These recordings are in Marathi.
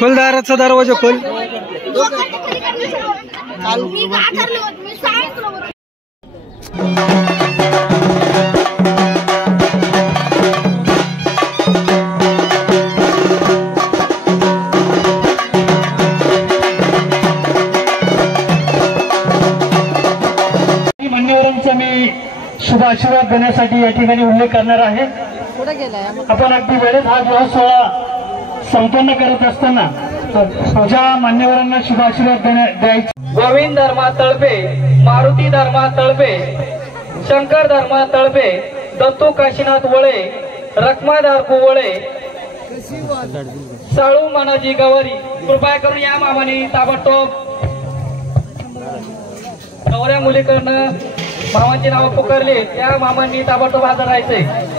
खोलदाराचा दरवाजा खोल. मान्यवरांचा मी शुभ आशीर्वाद देण्यासाठी या ठिकाणी उल्लेख करणार आहे. आपण अगदी वेळेत हा विवाह सोहळा संपन्न करत असताना ज्या मान्यवरांना शुभ आशीर्वाद द्यायचे, गोविंद धर्मा तळपे, मारुती धर्मा तळपे, शंकर धर्मा तळपे, दत्तू काशीनाथ वळे, रखमादार कुवळे, साळू मानाजी गवारी. कृपया करून या मामाने ताबडतोब नवऱ्या मुलीकडनं मामांची नावं पुकारली, त्या मामांनी ताबडतोब हजर राहायचंय.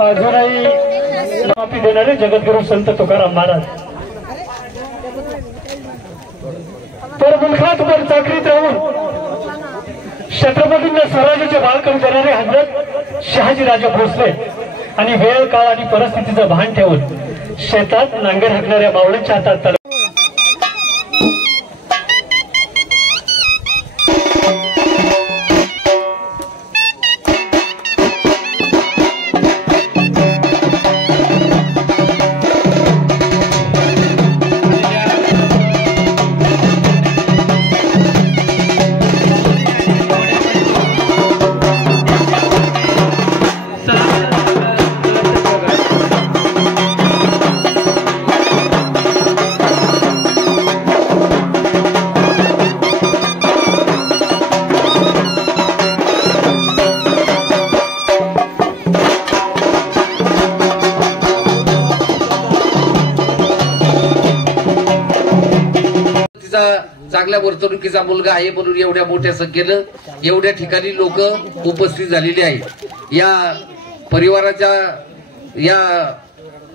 अजूनही माफी देणारे जगद्गुरु संत तुकाराम महाराज. तर मुलखात वर चाकरीत राहून छत्रपतींना स्वराज्याचे बाळ करून देणारे हजरत शहाजीराजे भोसले आणि वेळ काळ आणि परिस्थितीचं भान ठेवून शेतात नांगर हाकणाऱ्या मावळ्यांच्या हातात चांगल्या वर्तणुकीचा मुलगा आहे म्हणून एवढ्या मोठ्या संख्येनं एवढ्या ठिकाणी लोक उपस्थित झालेली आहेत. या परिवाराच्या या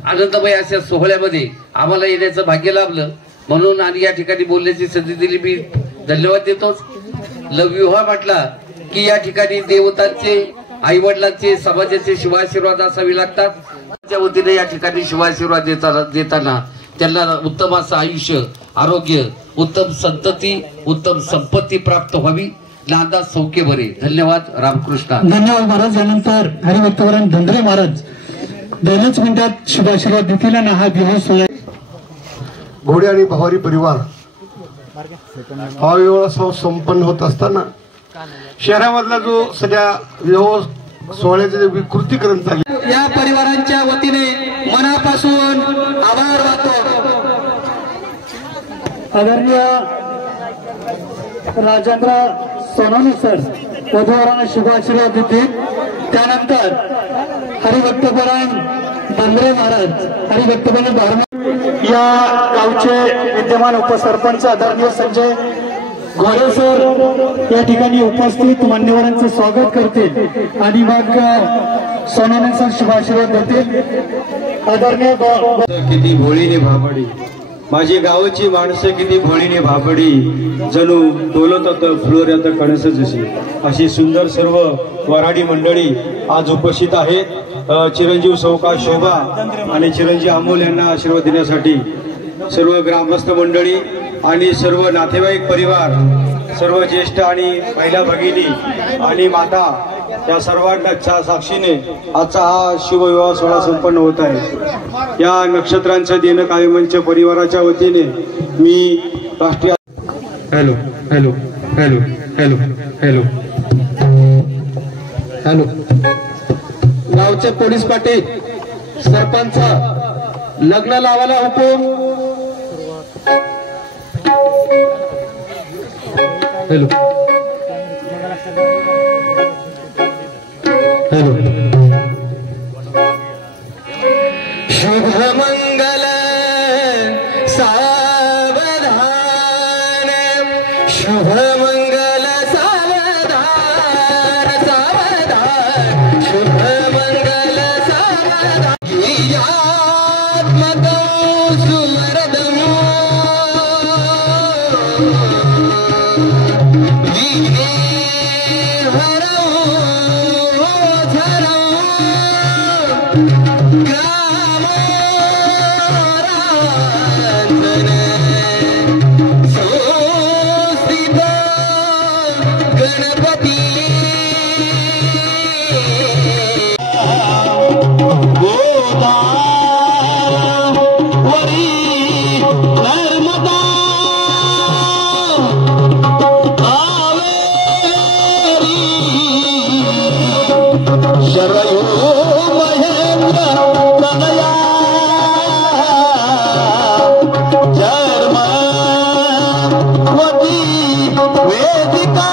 आनंदमय अशा सोहळ्यामध्ये आम्हाला येण्याचं भाग्य लाभलं म्हणून आणि या ठिकाणी बोलण्याची संधी दिली मी धन्यवाद देतोच. लवविवाह म्हटला की या ठिकाणी देवतांचे, आईवडिलांचे, समाजाचे शुभाशीर्वाद असावे लागतात. त्या वतीने या ठिकाणी शुभाशीर्वाद देताना त्यांना उत्तम असं आयुष्य, आरोग्य, उत्तम संतती, उत्तम संपत्ती प्राप्त व्हावी. नांदा सौख्य बरे. धन्यवाद. रामकृष्ण. धन्यवाद महाराज. यानंतर हरिभक्तवरण धंद्रे महाराज 2 मिनिटात शुभाशीर्वाद देतील आणि हा विवाह सोहळा. घोडे आणि भवारी परिवार हा विवाह संपन्न होत असताना शहरामधला जो सध्या विवाह सोहळ्याचे विकृतीकरण चालले, या परिवारांच्या वतीने मनापासून आभार मानतो. आदरणीय राजेंद्र सोनवणे सर वधूवरांना शुभाशीर्वाद देतील. त्यानंतर हरिभक्तपरायण धंद्रे महाराज, हरिभक्तपरायण या गावचे विद्यमान उपसरपंच आदरणीय संजय घोडे सर या ठिकाणी उपस्थित मान्यवरांचं स्वागत करतील आणि मग सोनाने सर शुभाशीर्वाद देतील। आदरणीय किती भोळीने भाबडी, माझी गावची माणसं किती भोळीने भाबडी, जणू डोलत होतं फुलोऱ्यात कणस जशी। अशी सुंदर सर्व वराडी मंडळी आज उपस्थित आहेत। चिरंजीव सौका शोभा आणि चिरंजीव अमोल यांना आशीर्वाद देण्यासाठी सर्व ग्रामस्थ मंडळी आणि सर्व नातेवाईक परिवार, सर्व ज्येष्ठ आणि महिला भगिनी आणि माता या सर्वांच्या साक्षीने आजचा हा शुभविवाह सोहळा संपन्न होत आहे। या नक्षत्रांचं देणं कायमंच परिवाराच्या वतीने मी राष्ट्रीय hello hello hello hello hello hello गावचे पोलीस पाटील सरपंच लग्न लावायला हुकूम। हॅलो हॅलो शुभ मंगल सावधान, शुभ मंगल सावधान सावधान, शुभ मंगल सावधान। यात्मतो सुमरदम विघ्ने हरौ झरौ गणपती गोदावरी नर्मदा कावेरी शरयू महेंद्र तनया जन्मवती वेदिका।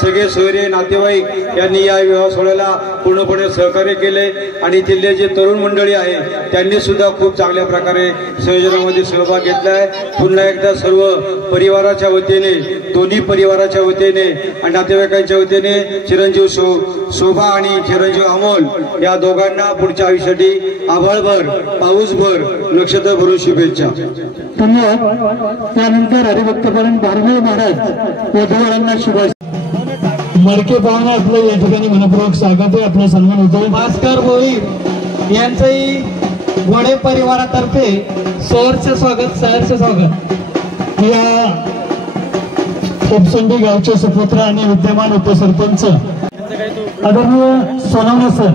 सगळे सोयरे नातेवाईक यांनी या विवाह सोहळ्याला पूर्णपणे सहकार्य केले आणि तिथले जे तरुण मंडळी आहे त्यांनी सुद्धा खूप चांगल्या प्रकारे संयोजनामध्ये सहभाग घेतलाय। पुन्हा एकदा सर्व परिवाराच्या वतीने, दोन्ही परिवाराच्या वतीने आणि नातेवाईकांच्या वतीने चिरंजीव शोभा आणि चिरंजीव अमोल या दोघांना पुढच्या आयुष्यासाठी आभाळभर, पाऊसभर, नक्षत्र भरून शुभेच्छा। धन्यवाद। त्यानंतर हरिभक्तपरायण भारवे महाराज वधूवरांना शुभाशय। मडके पाहुणे आपलं या ठिकाणी मनपूर्वक स्वागत आहे, आपला सन्मान होतो। भास्कर भोईर यांचंही घोडे परिवारातर्फे सहर्ष स्वागत। या खोपसंडी गावचे सुपुत्र आणि विद्यमान उपसरपंच आदरणीय सोनवणे सर।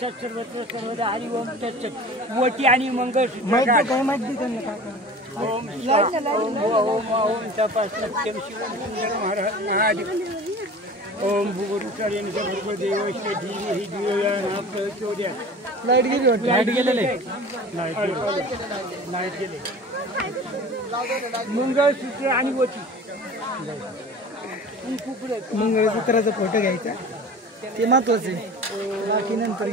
तत्सत सर्वत्र सर्वदा हरि ओम तत्सत वटी आणि मंगळ ओम ओम तपा सत्यम शिवम सुंदर महादेव ओम भूगुरुचार्य सर्व देव श्री ही दिव्या नाथ चोद्या लाईट गेले मंगळसूत्र आणि वटी मंगळसूत्राचा फोटो घ्यायचा ते महत्वाचं आहे बाकी नंतर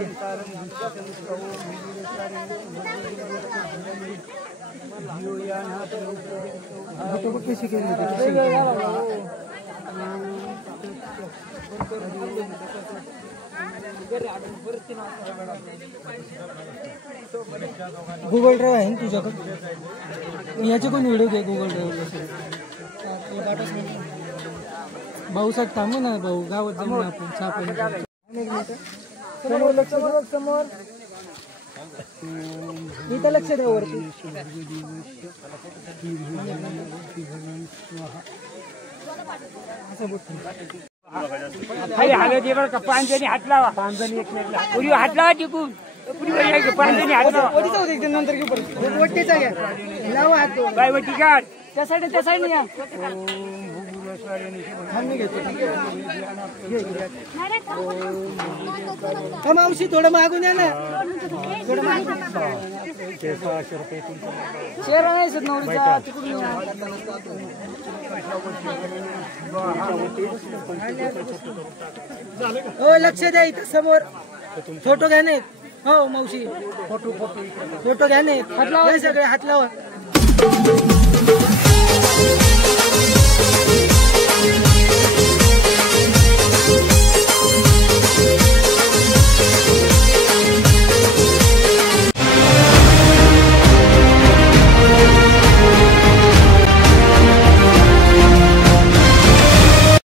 कशी केली गुगल ड्राईव्ह आहे ना तुझ्याकडे याचे कोण व्हिडिओ घे गुगल ड्राईव्ह भाऊसाहेब थांबू ना भाऊ गावात जाऊन आपण सापडलं समोर लक्ष द्या समोर इथं लक्ष द्या वरती हलदी बरं का 5 जणी हात लावा 5 जणी एकमेकला पुरी हात लावा टिकून पुरी 5 जणी हात लावा वटीचा नंतर घेऊ परत वटीचा घ्या लावा हात बाय वटी काढ त्या साईडने या मावशी थोडं मागून या ना शेर नाही सर नवरीचा हो लक्ष द्या इथं समोर फोटो घ्या नाही हो मावशी फोटो घ्या नाही हात लावा सगळे हात लावा